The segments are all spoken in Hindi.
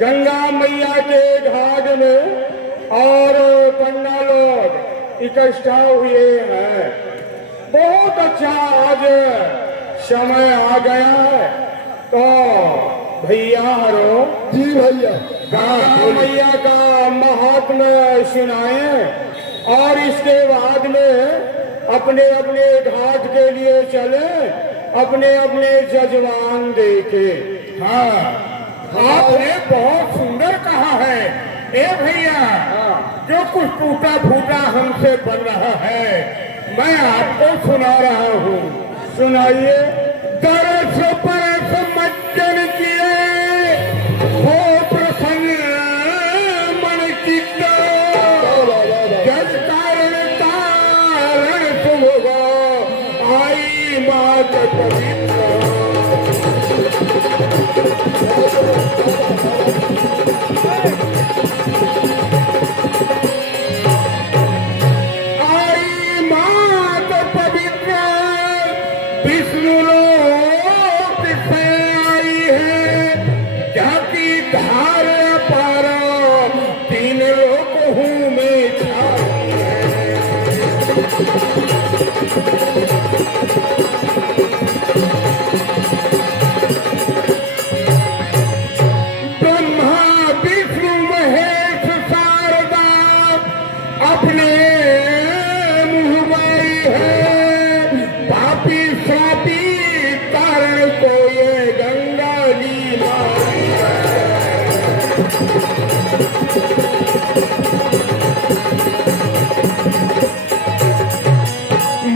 गंगा मैया के घाट में और पन्ना लोग इकट्ठा हुए हैं। बहुत अच्छा आज समय आ गया है। तो भैया रो जी भैया, गंगा मैया का महात्म्य सुनाए और इसके बाद में अपने अपने घाट के लिए चले, अपने अपने जजमान देखे। हाँ, आपने बहुत सुंदर कहा है। ए भैया, जो कुछ टूटा फूटा हमसे बन रहा है मैं आपको सुना रहा हूँ। सुनाइए। दरस परस मज्जन किए हो प्रसन्न मन चित्त, जस कारण तारण तुम हो आई मात पवित्र। आई मात पवित्र विष्णु लोक से आई है, जाति धार पर तीन लोक हूँ मैं छाई है। ब्रह्मा विष्णु महेश शारदा अपने मुँह माई है, पापी स्वापी कारण को ये गंगा जी माई है।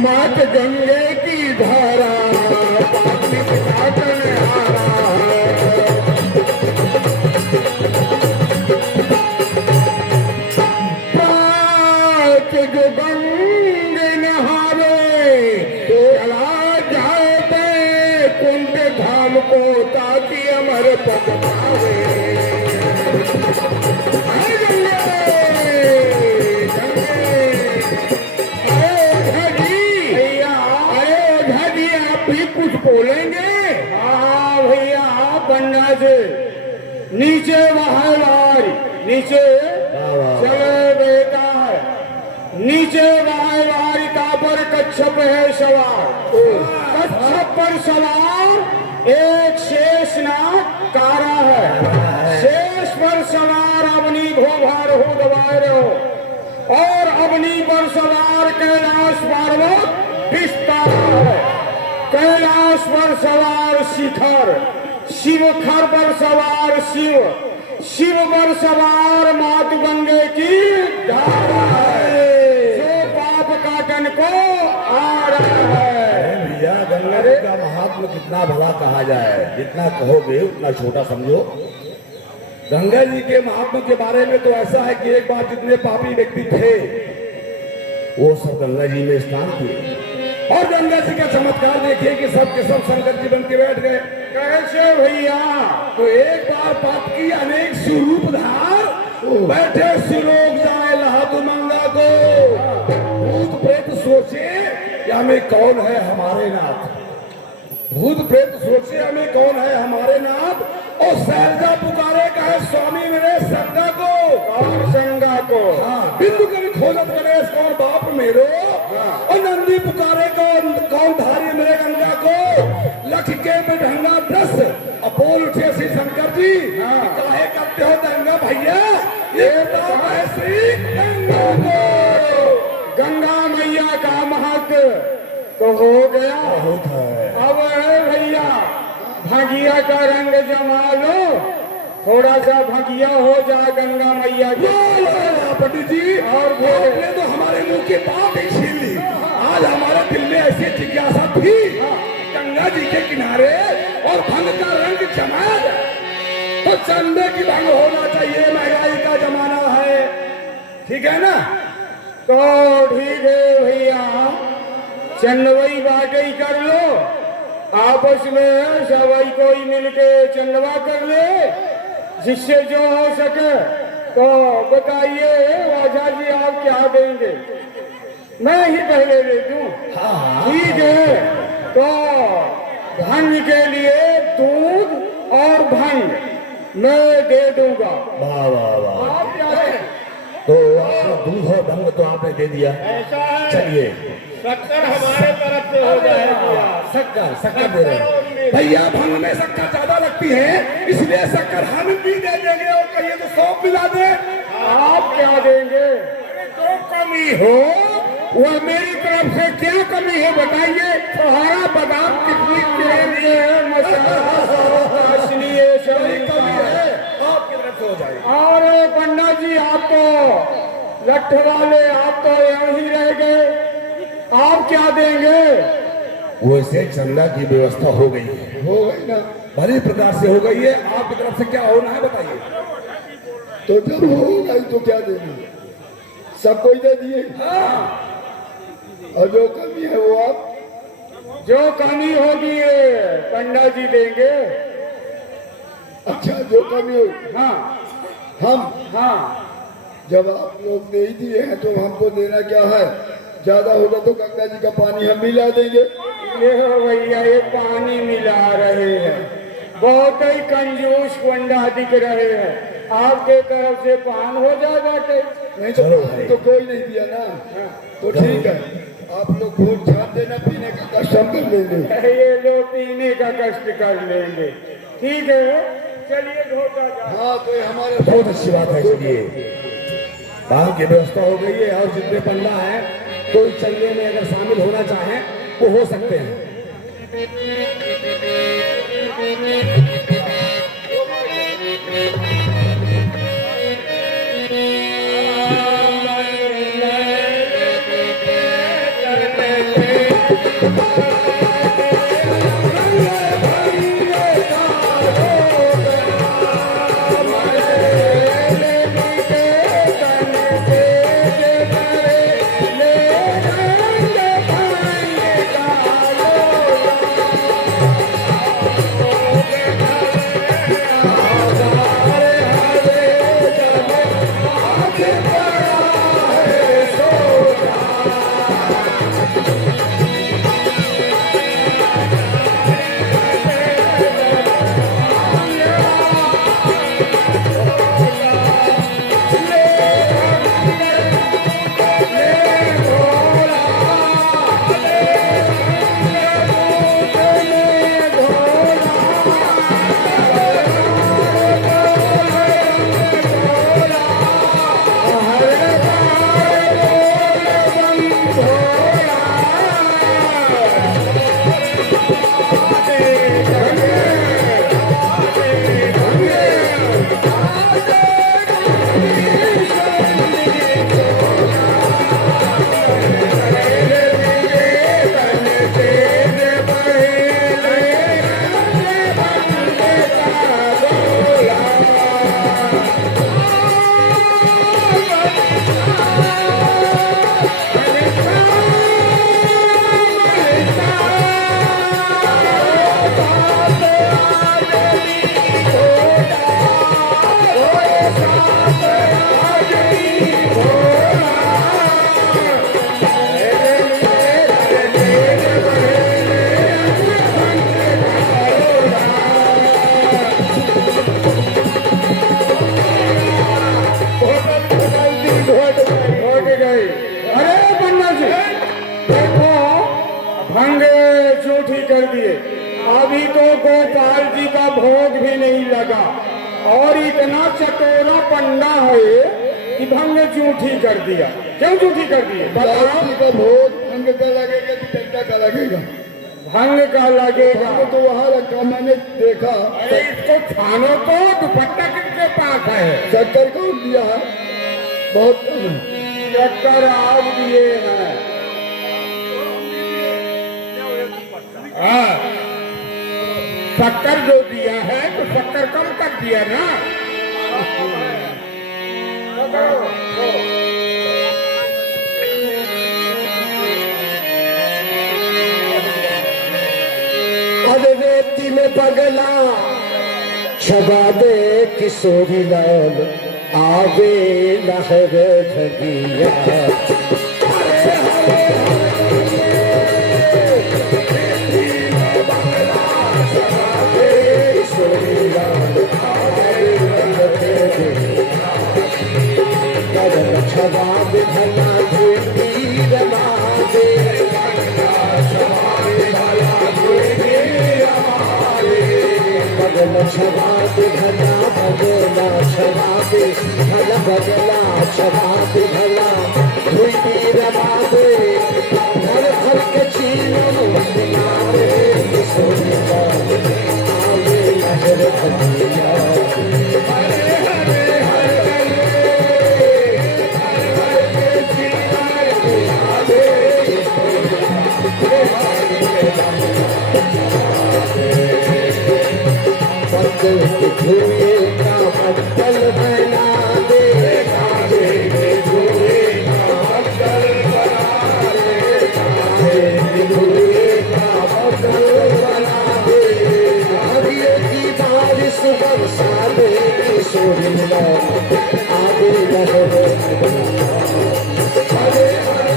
मात गंगे की धारा पापी काटने आ रहा है। पाक जो गंगे नहावे चला जाए पे कुंड धाम को ताकि अमर पद पावे। अरे गंगे, आप भी कुछ बोलेंगे? हाँ भैया, पन्ना से नीचे वाहवारी नीचे चले बेटा है। नीचे वाहवारिका पर कच्छप है सवार। कच्छप पर सवार एक शेषनाग कारा है। शेष पर सवार अवनी घोघार हो दबाए रहो और अवनी पर सवार कैलाश पर्वत विस्तार है। कैलाश पर सवार शिखर, शिवखर पर सवार शिव, शिव पर सवार मात गंगे की धारा है, जो पाप काटन को आ रहा है। भैया गंगा जी का महात्मा कितना भला कहा जाए, जितना कहोगे उतना छोटा समझो। गंगा जी के महात्मा के बारे में तो ऐसा है कि एक बार जितने पापी व्यक्ति थे वो सब गंगा जी में स्नान किए और गंगा जी का चमत्कार देखिए कि सब के सब शंकर जी बन के बैठ गए। कैसे भैया? तो एक बार पाप की अनेक स्वरूप धार बैठे सुलोक जाए लहादु मंगा को। भूत प्रेत सोचे या हमें कौन है हमारे नाथ। भूत प्रेत सोचे हमें कौन है हमारे नाथ। और शैलजा पुकारे का है स्वामी मेरे संगा को। और संगा को हाँ, बिंदु कभी खोजत गणेश कौन बाप मेरो। और नंदी पुकारे कौन धारी मेरे गंगा को। लख के बिढंगा दस अपोल उठे श्री शंकर जी। काहे करते हो दंगा भैया, ये बताओ है श्री गंगा को। गंगा मैया का महत्व तो हो गया। अब भैया भगिया का रंग जमा लो, थोड़ा सा भगिया हो जाए गंगा मैया की। पंडित जी और बोले तो हमारे मुंह की बात ही छीन ली। आज हमारे दिल में ऐसी जिज्ञासा थी गंगा जी के किनारे और भंग का रंग जमाया जाए तो चंदे की भंग होना चाहिए। महंगाई का जमाना है, ठीक है ना। तो ठीक है भैया, चंदवाई बाटई कर लो, आपस में सवाई कोई मिलके चंदवा कर ले, जिससे जो हो सके। तो बताइए राजा जी आप क्या देंगे? मैं ही पहले दे दूं? ठीक है, तो भंग के लिए दूध और भंग मैं दे दूंगा। वाह वाह वाह। आप क्या है? तो आपका दूध और भंग तो आपने दे दिया। ऐसा है, चलिए 70 हमारे तरफ से हो जाएगा। शक्कर शक्कर दे रहे हैं भैया। भंग में शक्कर ज्यादा लगती है, इसलिए शक्कर हम भी दे देंगे और कहिए तो 100 मिला दे। आप क्या देंगे? जो कमी हो वह मेरी तरफ से क्या कमी है बताइए। छोहारा बादाम कितनी देंगे मसाला असली है, कोई सब कमी है आपकी तरफ से हो जाएगी। और पंडा जी आप तो लठ वाले, आप तो यहीं रह गए, आप क्या देंगे? वैसे चंदा की व्यवस्था हो गई है। हो गई ना, भली प्रकार से हो गई है। आपकी तरफ से क्या होना है बताइए। तो जब हो गई तो क्या देना, सबको ही दे दिए। और जो कमी है वो आप, जो कमी होगी पंडा जी देंगे। अच्छा जो कमी हो, हाँ हम हाँ, जब आप लोग दे ही दिए हैं तो हमको देना क्या है? ज्यादा होगा तो गंगा जी का पानी हम मिला देंगे। ये भैया ये पानी मिला रहे हैं, बहुत ही कंजूस पंडा दिख रहे हैं। आपके तरफ से पान हो जाएगा नहीं तो चलो पानी भाई। तो कोई नहीं दिया ना, तो ठीक है। आप लोग वोट छाप देना, पीने का कष्ट हम कर लेंगे। ये लोग पीने का कष्ट कर लेंगे। ठीक है, चलिए धोखा जा। हाँ तो ये हमारे बहुत अच्छी बात है। चलिए भांग की व्यवस्था हो गई है और जितने पंडा हैं कोई चलने में अगर शामिल होना चाहें वो हो सकते हैं। अभी तो गोपाल जी का भोग भी नहीं लगा और इतना चटोरा पंडा है कि भंग जूठी कर दिया। क्यों जूठी कर दिए बताओ? रात्रि का भोग भंग का लगेगा कि डंडा का लगेगा? भंग का लगेगा। भंग तो वहाँ रखा, मैंने देखा। अरे इसको छानो तो दुपट्टा किसके पास है? शक्कर कौन दिया है? बहुत कम है। चक्कर आप दिए हैं। हाँ, शक्कर जो दिया है तो शक्कर कम कर दिया ना। अब रेती में पगला छबा दे किशोरी लाल आवे लहर भगिया। किशोरी लाल आवे भगला छबाते भला भगला छबाते भला भगला छबाते भला धुई रमा दे हर हर के चीनो बना दे सोने का आवे लहर भगिया हरे हरे हरे धुए का बदल बना दे काजे धुए का बदल बना दे काजे धुए का बदल बना दे हरिये की बारिश बरसा दे सोहिला आगे लहर हरे हरे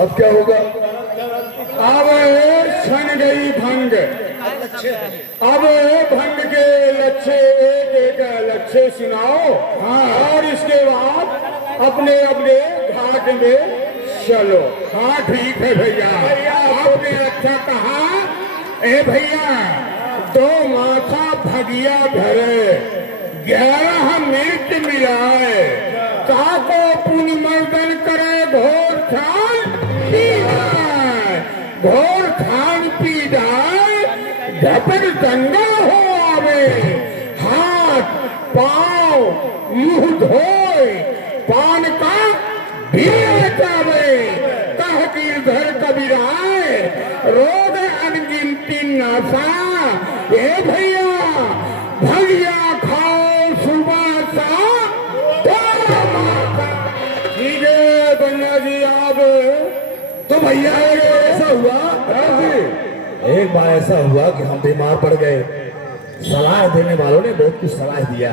अब क्या होगा? अब छन गई भंग। अब भंग के लच्छे एक एक लच्छे सुनाओ। हाँ, और इसके बाद अपने अपने घाट में चलो। हाँ ठीक है भैया, आपने अच्छा कहा। ए भैया, दो माथा भगिया धरे 11 मिर्च मिलाए ताको पुण्य मर्दन करे घोर छान पी जाए, घोर छान पी जाए, झपट दंगा हो आवे, हाथ पाँव मुंह धोए पान का भी जावे, कह गिरधर कबीराए रोग अनगिनती नशा। ए भैया भगिया खाओ सुबह शाम गंगा जी। आप तो भैया ऐसा हुआ, एक बार ऐसा हुआ कि हम बीमार पड़ गए। सलाह देने वालों ने बहुत कुछ सलाह दिया।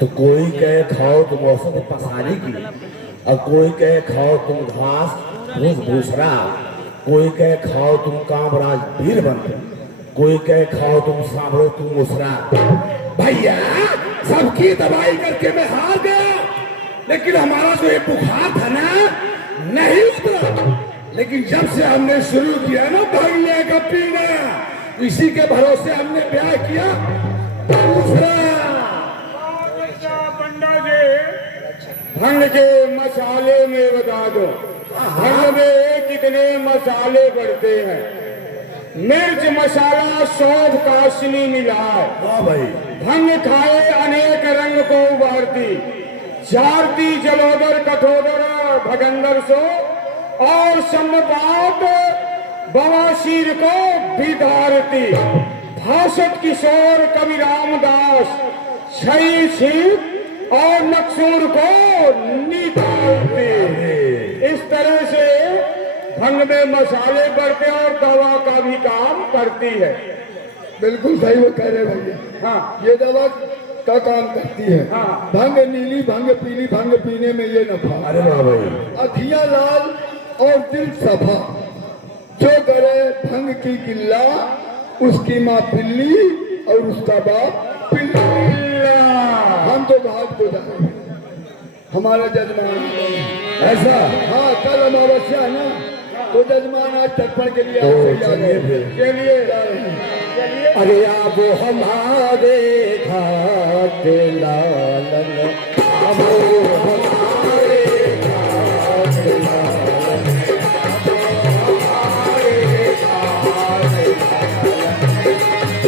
तो कोई कहे खाओ तुम औसत पसारी की, और कोई कहे खाओ तुम घास भूस भूसरा, कोई कहे खाओ तुम कामराज वीर बन, कोई कहे खाओ तुम सांभरो तुम मुसरा। भैया सबकी दवाई करके मैं हार गया, लेकिन हमारा जो ये बुखार था ना नहीं उतरा। लेकिन जब से हमने शुरू किया ना भंगिया का पीना, इसी के भरोसे हमने ब्याह किया। पंडा जी भंग के मसाले में बता दो, भंग में कितने मसाले पड़ते हैं? मिर्च मसाला सौंफ काशनी मिला है। हाँ भाई, भंग खाए अनेक रंग को उबारती, जारती जलोदर कठोदर भगंदर सो, और सम्पात बवासीर को बिदारती, भाषत किशोर कवि रामदास छई छिप और नक्सूर को निकालती। इस तरह से भंग में मसाले पड़ते और दवा का भी काम करती है। बिल्कुल सही वो कह रहे भैया। हाँ ये दवा का काम करती है। हाँ। भंग नीली भंग पीली, भंग पीने में ये नफा। अरे वाह भाई। अखियां लाल और दिल सफा, जो करे भंग की किल्ला, उसकी माँ पिल्ली और उसका बाप पिल्ला। हम तो घाट को जाए, हमारा जजमान ऐसा हाँ कल अमावस्या है ना, तो जजमान आज तर्पण के लिए तो आपसे जा चलिए रहे फिर। हैं। चलिए जा रहे हैं। अरे आप हमारे घाट लालन, अब हमारे घाट लालन,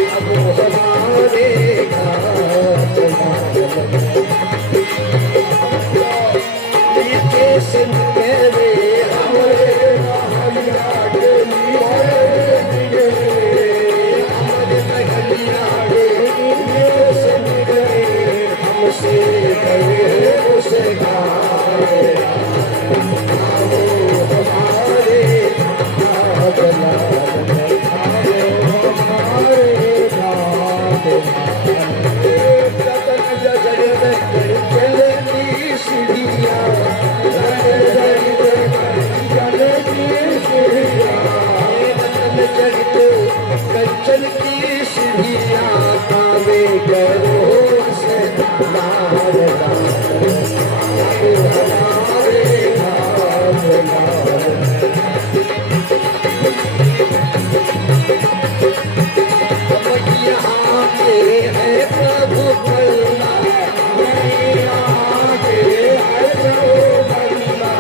अब हमारे घाट लालन, नीचे से मेरे हमारे महलिया के लिए, हमारे महलिया के लिए से गए, हमसे गए उसे गाए, आओ हमारे घाट लालन, आओ हमारे घाट लालन, चलती सीढ़ियाँ, कंचन की सीढ़ियाँ, कावे करो से लाल लाल, हमारे घाट लाल, हम यहाँ के हैं प्रभु बल्ला, यहाँ के हैं प्रभु बल्ला,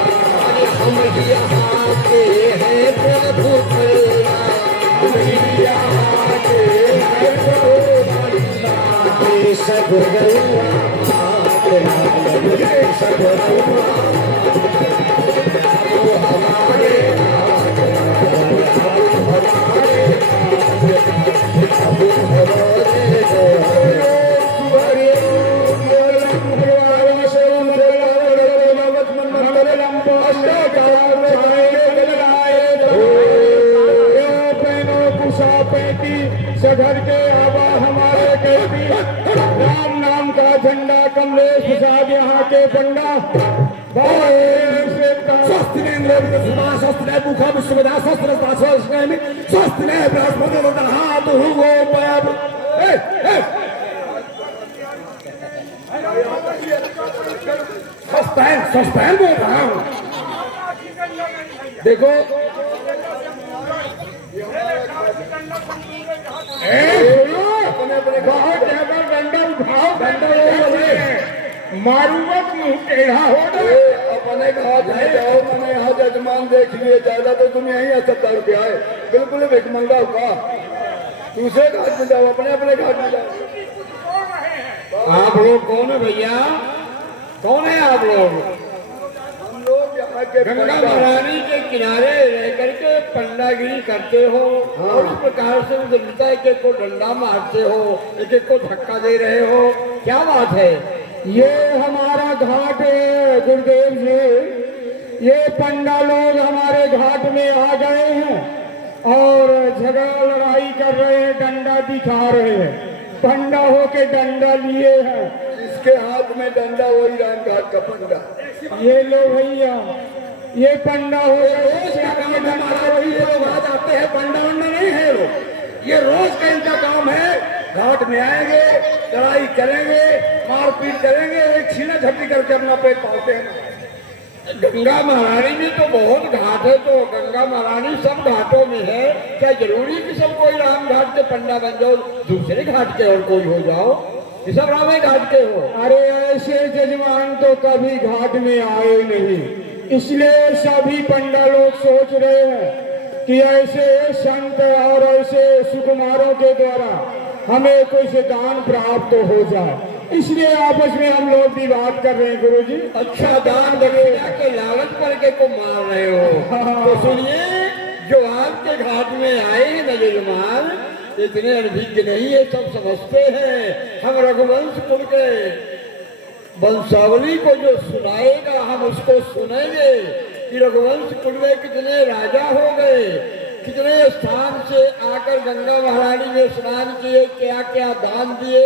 हम यहाँ के हैं प्रभु बल्ला, हम यहाँ के हैं प्रभु बल्ला, ये सब गौवा घाट लालन, ये सब गौवा वो हमारे घाट लालन, हमारे सधर के आबा हमारे कहती, राम नाम का झंडा कमलेश प्रसाद यहाँ के पंडा, स्वस्ति मुखा विश्वविद्या स्वस्ति बृहस्पति हाथ सस्पैन बोल रहा हूँ। देखो बहुत ज्यादा डंडा उठाओ, डंडा मारूवत मुंह टेढ़ा हो गए। अपने घाट में जाओ, मैंने यहाँ जजमान देख लिए, ज्यादा तो तुम यही 70 रुपया है, बिल्कुल भिकमंगा हुआ। दूसरे घाट में जाओ, अपने अपने घाट में जाओ। आप लोग कौन है भैया? कौन है आप लोग? हम लोग यहाँ के गंगा पंडा। महारानी के किनारे रह करके पंडागिरी करते हो और इस प्रकार से मुझे मिलता है कि एक को डंडा मारते हो, एक एक को धक्का दे रहे हो, क्या बात है? ये हमारा घाट है गुरुदेव जी, ये पंडा लोग हमारे घाट में आ गए हैं और झगड़ा लड़ाई कर रहे हैं, डंडा दिखा रहे हैं, पंडा होके डंडा लिए हैं। जिसके हाथ में डंडा वही राम घाट का पंडा। ये लो भैया, ये पंडा हो रोज का काम हमारा वही है, लोग आ जाते हैं, पंडा वंडा नहीं है लोग, ये रोज का इनका काम है। घाट में आएंगे, लड़ाई करेंगे, मारपीट करेंगे, एक छीना झपटी करके अपना पेट पालते हैं। गंगा महारानी में तो बहुत घाट है, तो गंगा महारानी सब घाटों में है, क्या जरूरी कि सब कोई राम घाट के पंडा बन जाओ, दूसरे घाट के और कोई हो जाओ, ये सब राम घाट के हो? अरे ऐसे जजमान तो कभी घाट में आए नहीं, इसलिए सभी पंडा लोग सोच रहे हैं कि ऐसे संत और ऐसे सुकुमारों के द्वारा हमें कुछ दान प्राप्त हो जाए, इसलिए आपस में हम लोग भी बात कर रहे हैं गुरु जी। अच्छा, दान दक्षिणा के लालच पर के को मार रहे हो। तो सुनिए, जो आपके घाट में आए हैं न यजमान, इतने अनभिज्ञ नहीं है, सब समझते हैं। हम रघुवंश कुल के वंशावली को जो सुनाएगा हम उसको सुनेंगे कि रघुवंश कुल में कितने राजा हो गए, कितने स्थान से आकर गंगा महारानी में स्नान किए, क्या क्या दान दिए,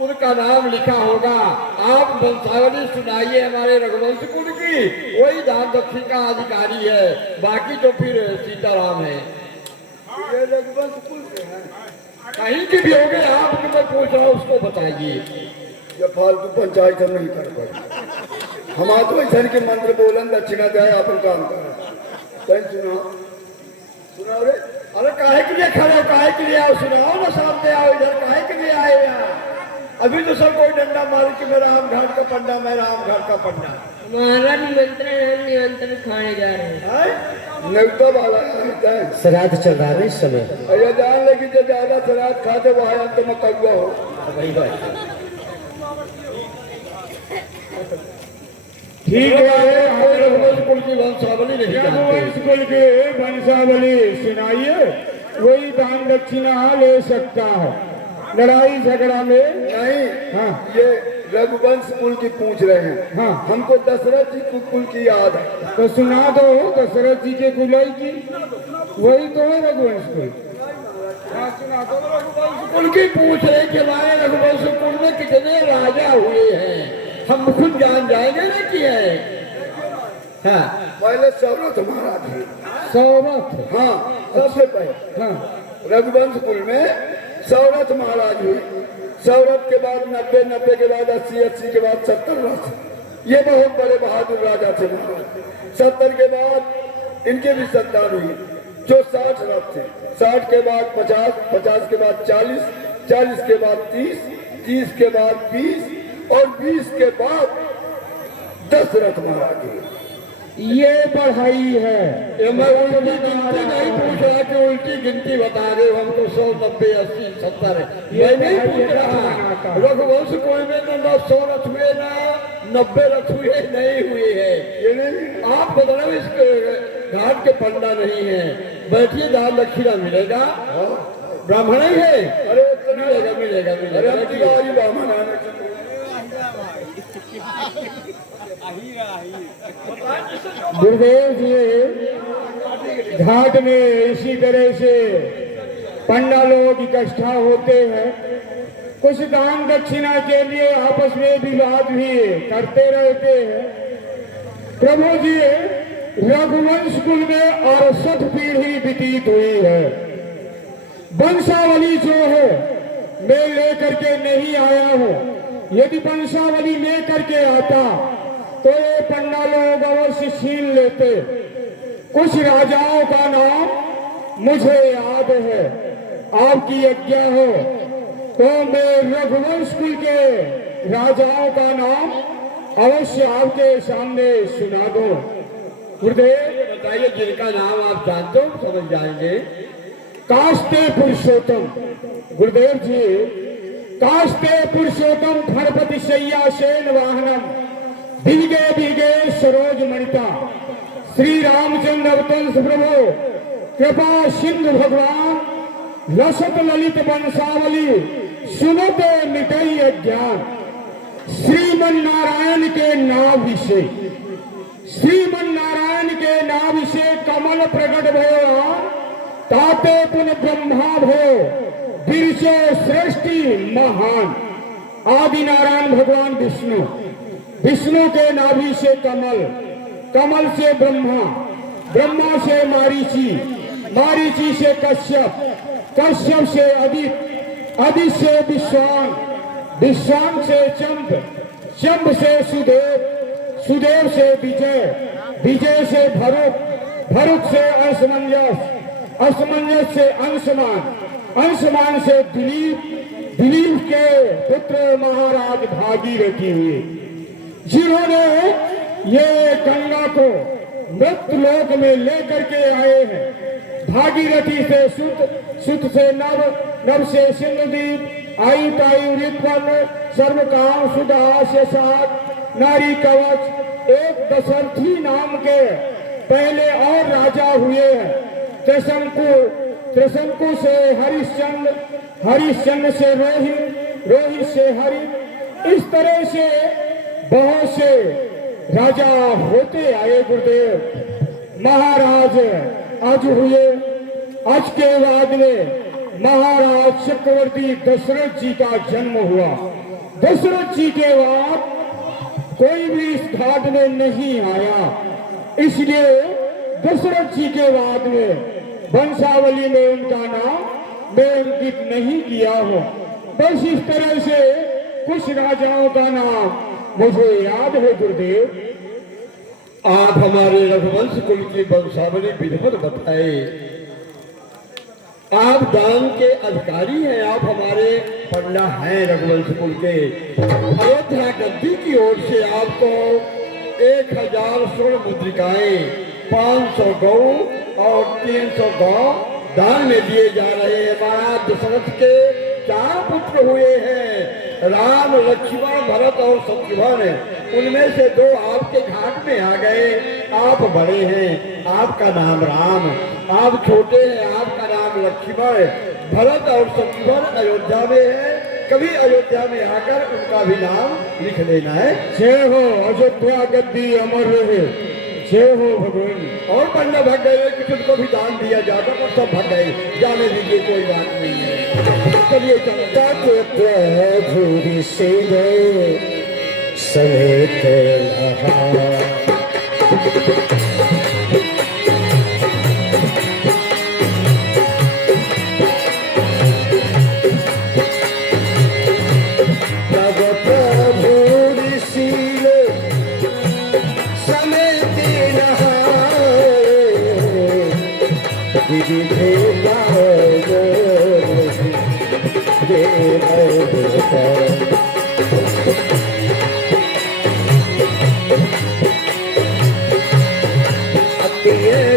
उनका नाम लिखा होगा। आप वंशावली सुनाइए हमारे रघुवंश कुल की, वही दान दक्षिण का अधिकारी है, बाकी तो फिर सीताराम है। ये रघुवंश कुल से हैं। कहीं की भी हो गए, आप मैं पूछ रहा हूँ उसको बताइए। ये फालतू पंचायत हम नहीं कर पाए। हमारे तो ऐसा के मंत्र बोलन दक्षिणा दे अपन काम कर सुनाओ रे। अरे काहे के लिए खड़े हो, काहे के लिए आओ, सुनाओ ना, सामने आओ इधर, काहे के लिए आए यहाँ? अभी तो सब कोई डंडा मारे कि मैं राम घाट का पंडा, मैं राम घाट का पंडा। हमारा निमंत्रण, हम निमंत्रण खाने जा रहे हैं। हैं? नेवता वाला है श्राद्ध चल रहा है इस समय। और ये जान लगी जो ज्यादा शराब खाते वह अंत में कौआ हो। वही बात। ठीक है, कोई रघुवंश कुल की वंशावली नहीं जानते। रघुवंश कुल के वंशावली सुनाइए, वही दान दक्षिणा ले सकता है। लड़ाई झगड़ा में नहीं, हाँ ये रघुवंश कुल की पूछ रहे हैं। हाँ। हमको दशरथ जी कुल की याद है। तो सुना दो दशरथ जी के कुलाई की, वही तो है रघुवंश कुल। हाँ सुना दो रघुवंश कुल की पूछ रहे कि हमारे रघुवंश कुल में कितने राजा हुए हैं, हम खुद जान जाएंगे ना कि है। हाँ, पहले सौरथ महाराज थे। सौरथ, हाँ, सबसे पहले हाँ रघुवंश कुल में सौरथ महाराज हुए। सौरथ के बाद 90, 90 के बाद 80, 80 के बाद 70 वर्ष। ये बहुत बड़े बहादुर राजा थे महाराज। 70 के बाद इनके भी संतान हुई जो 60 रथ थे। 60 के बाद 50, 50 के बाद 40, 40 के बाद 30, 30 के बाद 20 और 20 के बाद दशरथ महाराज हुए। ये बढ़ाई है। ये मैं उल्टी गिनती नहीं पूछ रहा कि उल्टी गिनती बता रहे हो हमको, 100, 90, 80, 70 मैं नहीं पूछ रहा। रघुवंश कुल में ना 100 रथ हुए ना 90 रथ हुए, नहीं हुए हैं। ये नहीं, आप बताओ, इस घाट के पंडा नहीं है, बैठिए, दान दक्षिणा मिलेगा। ब्राह्मण ही है। अरे मिलेगा मिलेगा अरे मिलेगा। हम तिवारी ब्राह्मण आने गुरुदेव जी घाट में इसी तरह से पंडा लोग इकट्ठा होते हैं, कुछ दान दक्षिणा के लिए आपस में विवाद भी करते रहते हैं। प्रभु जी, रघुवंश कुल में 68 पीढ़ी व्यतीत हुई है। वंशावली जो है मैं लेकर के नहीं आया हूँ। यदि वंशावली लेकर के आता तो ये पंडा लोग अवश्य छीन लेते। कुछ राजाओं का नाम मुझे याद है, आपकी आज्ञा हो तो मैं रघुवंश कुल के राजाओं का नाम अवश्य आपके सामने सुना दूं। गुरुदेव बताइए, जिनका नाम आप जानते हो समझ जाएंगे। कास्ते पुरुषोत्तम। गुरुदेव जी, कास्ते पुरुषोत्तम खरपति शैया सेन वाहनम भीगे भीगे सरोज मणिता श्री रामचंद्र अवतंस प्रभु कृपा सिंधु भगवान लसत ललित वंशावली सुनते मिटई अज्ञान। श्रीमन नारायण के नाभि से, श्रीमन नारायण के नाभि से कमल प्रकट भयो, ताते पुन ब्रह्मा भयो, बिरजो सृष्टि महान। आदि नारायण भगवान विष्णु, विष्णु के नाभि से कमल, कमल से ब्रह्मा, ब्रह्मा से मारीची, मारीची से कश्यप, कश्यप से अदित, अदित से विश्वान, विश्वान से चंद, चंद से सुदेव, सुदेव से विजय, विजय से भरत, भरत से असमंजस, असमंजस से अंशमान, अंशमान से दिलीप, दिलीप के पुत्र महाराज भागीरथी हुए, जिन्होंने ये गंगा को मृत लोक में लेकर के आए हैं। भागीरथी से सुत, सुत से नव, नव से सिंधुदीप, आयु तायु ऋतवन, सर्व काम सुधा से सात, नारी कवच, एक दशरथी नाम के पहले और राजा हुए हैं। त्रिशंकु, त्रिशंकु से हरिश्चंद्र, हरिश्चंद्र से रोहित, रोहित से हरि, इस तरह से बहुत से राजा होते आए गुरुदेव। महाराज आज हुए, आज के बाद में महाराज चक्रवर्ती दशरथ जी का जन्म हुआ। दशरथ जी के बाद कोई भी इस घाट में नहीं आया, इसलिए दशरथ जी के बाद में वंशावली में उनका नाम मैं अंकित नहीं किया हूँ। बस इस तरह से कुछ राजाओं का नाम मुझे याद है गुरुदेव। आप हमारे रघुवंश कुल की वंशावली विधिवत बताए। आप दान के अधिकारी हैं, आप हमारे पंडा हैं रघुवंश कुल के। अयोध्या गद्दी की ओर से आपको 1000 स्वर्ण मुद्रिकाएं, 500 गौ और 300 गौ दान में दिए जा रहे हैं। महाराज दशरथ के 4 पुत्र हुए हैं, राम, लक्ष्मण, भरत और शत्रुघ्न। उनमें से 2 आपके घाट में आ गए। आप बड़े हैं, आपका नाम राम, आप छोटे हैं, आपका नाम लक्ष्मण। भरत और शत्रुघ्न अयोध्या में है, कभी अयोध्या में आकर उनका भी नाम लिख लेना है। जय हो अयोध्या गद्दी अमर रहे, जय हो भगवान। और पंडा भग गए, कुछ उनको भी दान दिया जाता पर सब भग गए, जाने दीजिए, कोई बात नहीं है। चलिए भूरी से समेत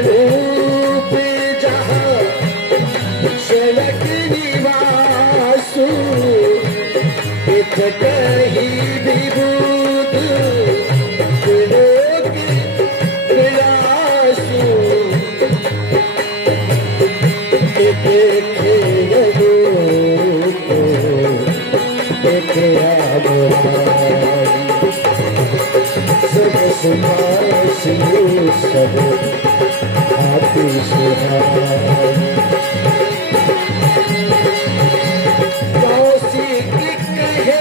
रूप जहाँ शलक निवासु, इत कहीं विभूत लोक विलासु, देखे रूप देखे सब सुभाषी सब हाथी कौशिक कहे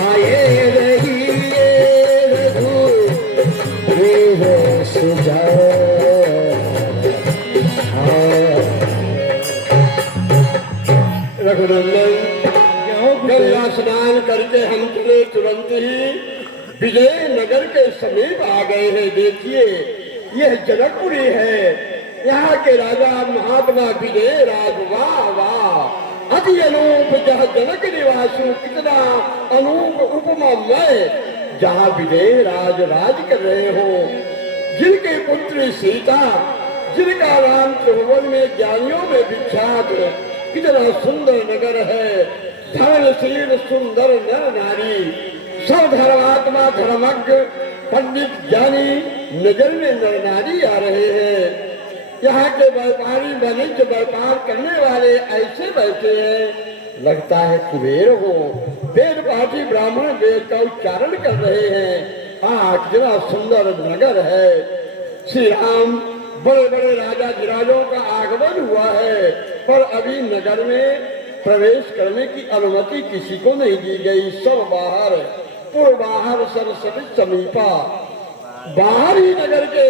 आए रहिए रघु वीर सुजा। रघुनंदन, गंगा स्नान करके हम चले तुरंत ही विजय नगर के समीप आ गए हैं। देखिए यह जनकपुरी है, यहाँ के राजा महात्मा विजय राज। वाह वाह, अति अनूप जहाँ जनक निवासु, कितना अनूप उपमा मैं, जहाँ विजय राज राज कर रहे हो। जिनके पुत्री सीता, जिनका नाम त्रिभुवन में ज्ञानियों में विख्यात, कितना सुंदर नगर है। धर्मशील सुंदर नर नारी, सब धर्मात्मा धर्मज्ञ पंडित ज्ञानी नगर में नर नारी आ रहे हैं। यहाँ के व्यापारी वाणिज्य व्यापार करने वाले ऐसे बैठे हैं, लगता है कुबेर हो। वेद पाठी ब्राह्मण वेद का उच्चारण कर रहे हैं। कितना सुंदर नगर है। श्री राम, बड़े बड़े राजा धिराजों का आगमन हुआ है, पर अभी नगर में प्रवेश करने की अनुमति किसी को नहीं दी गई। सब बाहर, पूर्व बाहर सरस्वती समीपा, बाहर ही नगर के